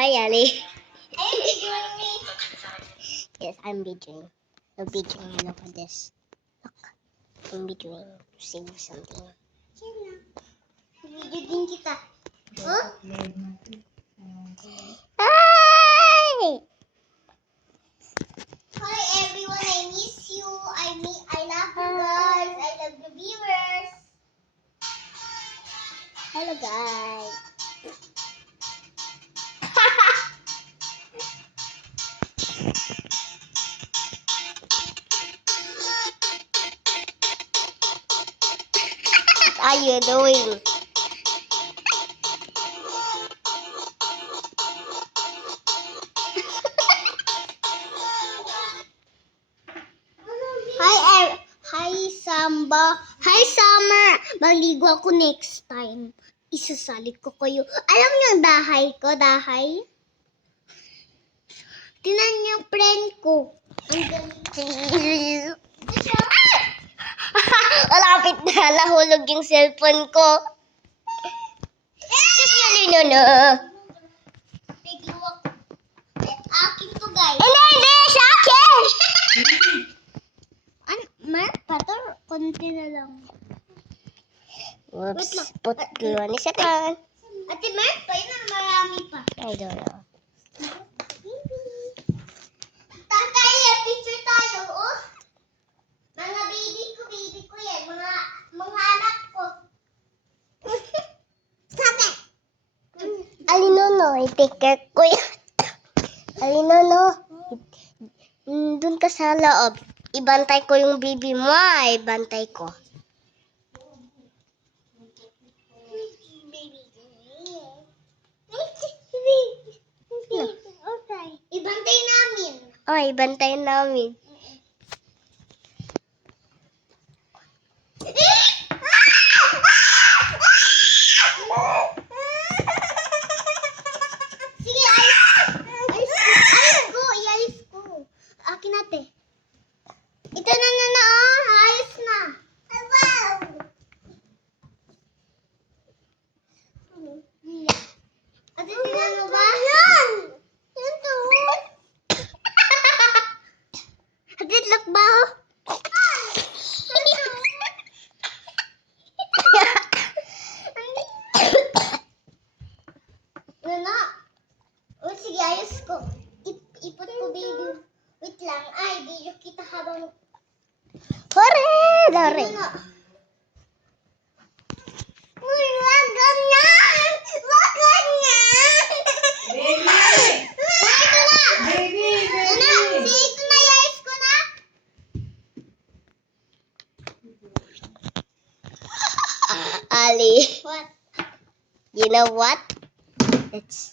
Hi, Ali. Are you videoing me? Yes, I'm videoing. I'm videoing. Look at this. Look. I'm videoing to save something. Video din kita. Oh? Hi! Hi everyone, I miss you. I love you guys. I love the viewers. Hello, guys. What are you doing? Hi Samba. Hi Summer. Maligo ako next time. Isasali ko kayo. Alam niyo ang dahay ko, dahay? Tinan niyo yung friend ko. Ang galing. Malapit na nahulog yung cellphone ko. Kasi no. Biglo ako. Akin to guys. Hindi! Sa akin! Mar, pator, konti na lang. Oops. Wait lang. Put ni second. Ate Mar, pa yun ang marami pa. I don't know. Tatay, picture tayo, oh. Mga baby ko yan. Mga anak ko. Sabi. Alinono, i-take care ko yan. Alinono, dun ka sa loob. Ibantay ko yung baby mo, ibantay ko. Okay. Ibantay namin. Oh, ibantay namin. Sige, ayos ko. Ialis ko. Akin ate. Ito na, oh. Ayos na. Wow. Ate, tingnan mo ba? Yan. Yan to. Ate, look ba? Nana. Oh, sige, ayos ko. Ipot ko, baby. Wait lang. Ay, video kita habang... Hore! Dore! Nana. Uy, wag ganyan! Wag ganyan! Baby! Ito na! Baby! Nana, see, ito na, ayos ko na. Ali, What? you know what? Let's